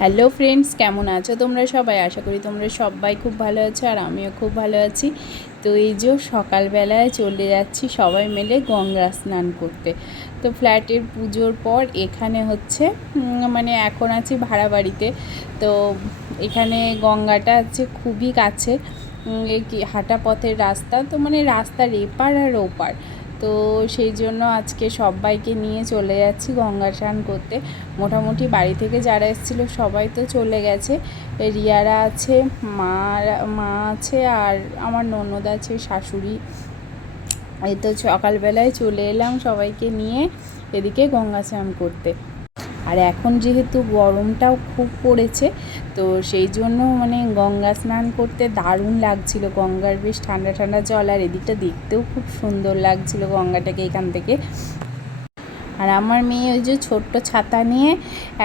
Hello friends কেমন আছো তোমরা সবাই? আশা করি তোমরা সবাই খুব ভালো আছো আর আমিও খুব ভালো আছি। তো এই যে সকালবেলায় চলে যাচ্ছি সবাই মিলে গঙ্গা স্নান করতে। তো ফ্ল্যাটের পুজোর পর এখানে হচ্ছে মানে এখন আছি ভাড়া বাড়িতে। তো এখানে গঙ্গাটা হচ্ছে খুবই কাছে হাঁটা পথের রাস্তা। তো মানে রাস্তার এপার আর ওপার। তো সেই জন্য আজকে সবাইকে নিয়ে চলে যাচ্ছি গঙ্গা স্নান করতে। মোটামুটি বাড়ি থেকে যারা এসেছিল সবাই তো চলে গেছে। রিয়ারা আছে, মা মা আছে আর আমার ননদ আছে, শাশুড়ি। এই তো সকালবেলায় চলে এলাম সবাইকে নিয়ে এদিকে গঙ্গা স্নান করতে। আর এখন যেহেতু গরমটাও খুব পড়েছে, তো সেই জন্য মানে গঙ্গা স্নান করতে দারুণ লাগছিল। গঙ্গার বেশ ঠান্ডা ঠান্ডা জল আর এদিকটা দেখতেও খুব সুন্দর লাগছিল গঙ্গাটাকে এখান থেকে। আর আমার মেয়ে ওই যে ছোট্ট ছাতা নিয়ে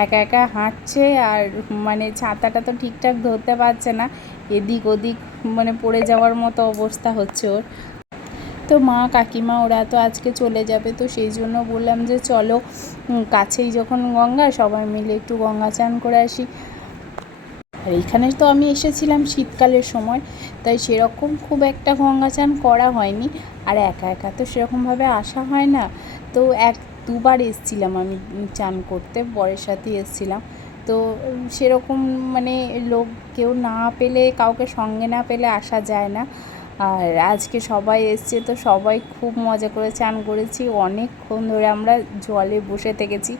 একা একা হাঁটছে আর মানে ছাতাটা তো ঠিকঠাক ধরতে পারছে না। এদিক ওদিক মানে পড়ে যাওয়ার মতো অবস্থা হচ্ছে ওর। তো মা কাকিমা, ওরা তো আজকে চলে যাবে, তো সেই জন্য বললাম যে চলো কাছেই যখন গঙ্গা, সবাই মিলে একটু গঙ্গা চান করে আসি। আর এইখানে তো আমি এসেছিলাম শীতকালের সময়, তাই সেরকম খুব একটা গঙ্গা চান করা হয়নি। আর একা একা তো সেরকমভাবে আসা হয় না। তো এক দুবার এসছিলাম আমি চান করতে, বরের সাথে এসছিলাম। তো সেরকম মানে লোক কেউ না পেলে, কাউকে সঙ্গে না পেলে আসা যায় না। আর আজকে সবাই এসছে তো সবাই খুব মজা করে চান করেছি। অনেকক্ষণ ধরে আমরা জলে বসে থেকেছি।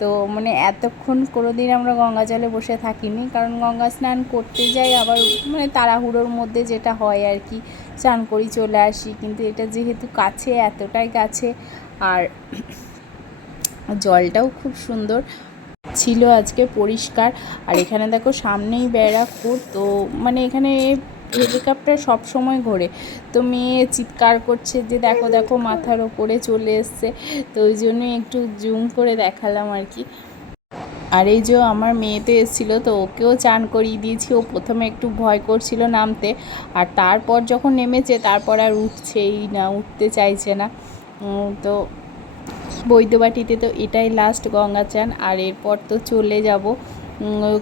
তো মানে এতক্ষণ কোনো দিন আমরা গঙ্গা জলে বসে থাকিনি। কারণ গঙ্গা স্নান করতে যাই আবার মানে তাড়াহুড়োর মধ্যে যেটা হয় আর কি স্নান করি, চলে আসি। কিন্তু এটা যেহেতু কাছে, এতটাই কাছে। আর জলটাও খুব সুন্দর ছিল আজকে পরিষ্কার। আর এখানে দেখো সামনেই ব্যারাকপুর। তো মানে এখানে হেলিকপ্টার সব সময় ঘোরে। তো মেয়ে চিৎকার করছে যে, দেখো দেখো, মাথার ওপরে চলে এসছে। তো ওই জন্যই একটু জুম করে দেখালাম আর কি। আর এই যে আমার মেয়েতে এসেছিল, তো ওকেও চান করিয়ে দিয়েছি। ও প্রথমে একটু ভয় করছিল নামতে। আর তারপর যখন নেমেছে, তারপর আর উঠছেই না, উঠতে চাইছে না। তো বৈদ্যবাটিতে তো এটাই লাস্ট গঙ্গা চান আর এরপর তো চলে যাব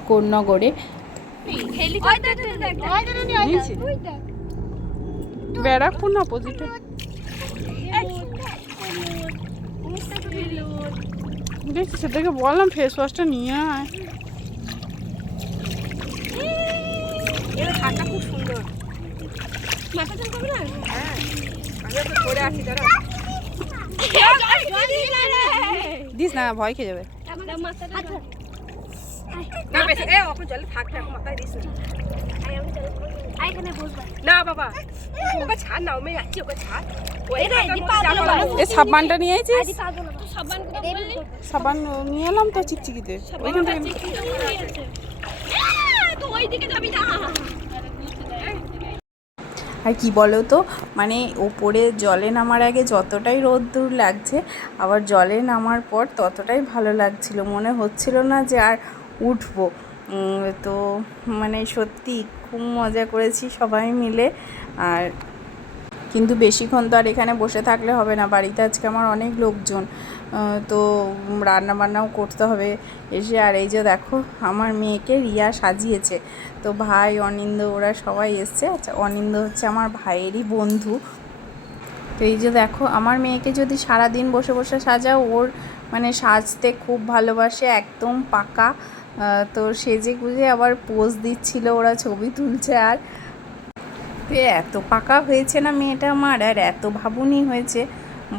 কোন্নগরে ব্যারাকপুর না অপোজিটে দেখছি সেটাকে বললাম ফেস ওয়াশটা নিয়ে আয় খুব সুন্দর মাথা চান না হ্যাঁ আমি তো পরে আসি দাঁড়া দিস না ভয় খেয়ে যাবে না বেশি। এ ওকে জলে থাক না মাথায় দিস না। না বাবা। ওকে ছাড় না আমি যাচ্ছি ওকে ছাড়। ওই জামা এ সাবানটা নিয়ে আইছিস? সাবান নিয়ে এলাম তো চিকচিকিতে। ওইখান থেকে আর কি বলো তো? মানে ওপরে জলে নামার আগে যতটাই রোদ্দুর লাগছে আবার জলে নামার পর ততটাই ভালো লাগছিল। মনে হচ্ছিল না যে আর উঠবো। তো মানে সত্যি খুব মজা করেছি সবাই মিলে। আর কিন্তু বেশিক্ষণ তো আর এখানে বসে থাকলে হবে না। বাড়িতে আজকে আমার অনেক লোকজন। তো রান্না বান্নাও করতে হবে। এসে আর এই যে দেখো, আমার মেয়েকে রিয়া সাজিয়েছে। তো ভাই, অনিন্দ, ওরা সবাই এসছে। আচ্ছা অনিন্দ হচ্ছে আমার ভাইয়েরই বন্ধু। তো এই যে দেখো, আমার মেয়েকে যদি সারা দিন বসে বসে সাজাও, ওর মানে সাজতে খুব ভালোবাসে, একদম পাকা। তো সেজে গুজে আবার পোজ দিচ্ছিল, ওরা ছবি তুলছে আর এ, এত পাকা হয়েছে না মেয়েটা আমার? আর এত ভাবুনি হয়েছে,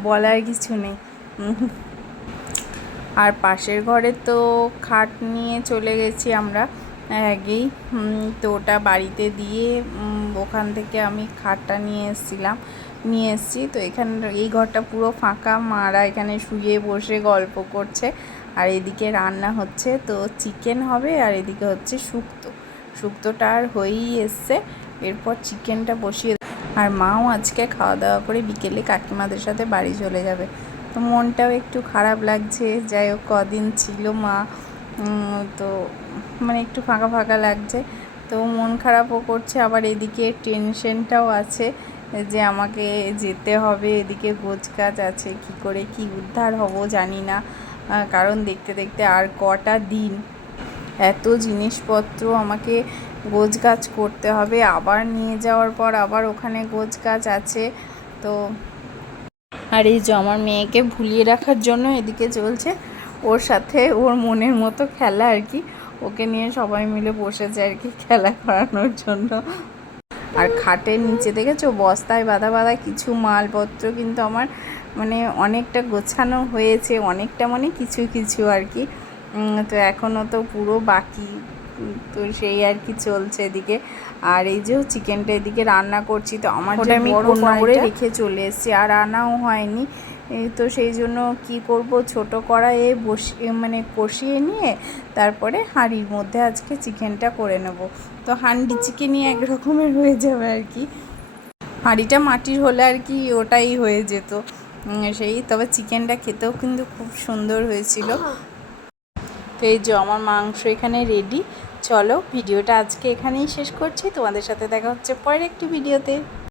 বলার কিছু নেই। আর পাশের ঘরে তো খাট নিয়ে চলে গেছি আমরা আগেই। তো ওটা বাড়িতে দিয়ে ওখান থেকে আমি খাটটা নিয়ে এসেছিলাম। নিয়ে এসেছি। তো এখানে, এই ঘরটা পুরো ফাঁকা। মারা এখানে শুয়ে বসে গল্প করছে। আর এদিকে রান্না হচ্ছে। তো চিকেন হবে আর এদিকে হচ্ছে শুক্তো। শুক্তোটা আর হয়েই এসছে। এরপর চিকেনটা বসিয়ে আর মাও আজকে খাওয়া দাওয়া করে বিকেলে কাকিমাদের সাথে বাড়ি চলে যাবে। তো মনটাও একটু খারাপ লাগছে। যাই হোক, কদিন ছিল মা। তো মানে একটু ফাঁকা ফাঁকা লাগছে। তো মন খারাপও করছে। আবার এদিকে টেনশনটাও আছে। যে আমাকে যেতে হবে, এদিকে গোছ কাজ আছে, কি করে কি উদ্ধার হব জানি না। কারণ দেখতে দেখতে আর কটা দিন। এত জিনিসপত্র আমাকে গোছ গাছ করতে হবে, আবার নিয়ে যাওয়ার পর আবার ওখানে গোছ গাছ আছে। তো আর এই যে আমার মেয়েকে ভুলিয়ে রাখার জন্য এদিকে চলছে, ওর সাথে ওর মনের মতো খেলা আর কি। ওকে নিয়ে সবাই মিলে বসেছে আর কি খেলা করানোর জন্য। আর খাটের নিচে দেখেছ? বস্তায় বাঁধা বাঁধা কিছু মালপত্র কিন্তু আমার মানে অনেকটা গোছানো হয়েছে অনেকটা মানে কিছু কিছু আর কি। তো এখনও তো পুরো বাকি। তো সেই আর কি চলছে এদিকে। আর এই যে চিকেনটা এদিকে রান্না করছি তো আমার ওটা আমি বড় করে রেখে চলে এসেছি? আর রান্নাও হয়নি। তো সেই জন্য কি করব? ছোট কড়াইয়ে বসিয়ে মানে কষিয়ে নিয়ে তারপরে হাঁড়ির মধ্যে আজকে চিকেনটা করে নেব। তো হান্ডি চিকেনই এক রকমের হয়ে যাবে আর কি। হাঁড়িটা মাটির হলে আর কি ওটাই হয়ে যেত। সেই, তবে চিকেনটা খেতেও কিন্তু খুব সুন্দর হয়েছিল। তো এই যে আমার মাংস এখানে রেডি চলো, ভিডিওটা আজকে এখানেই শেষ করছি। তোমাদের সাথে দেখা হচ্ছে পরের একটি ভিডিওতে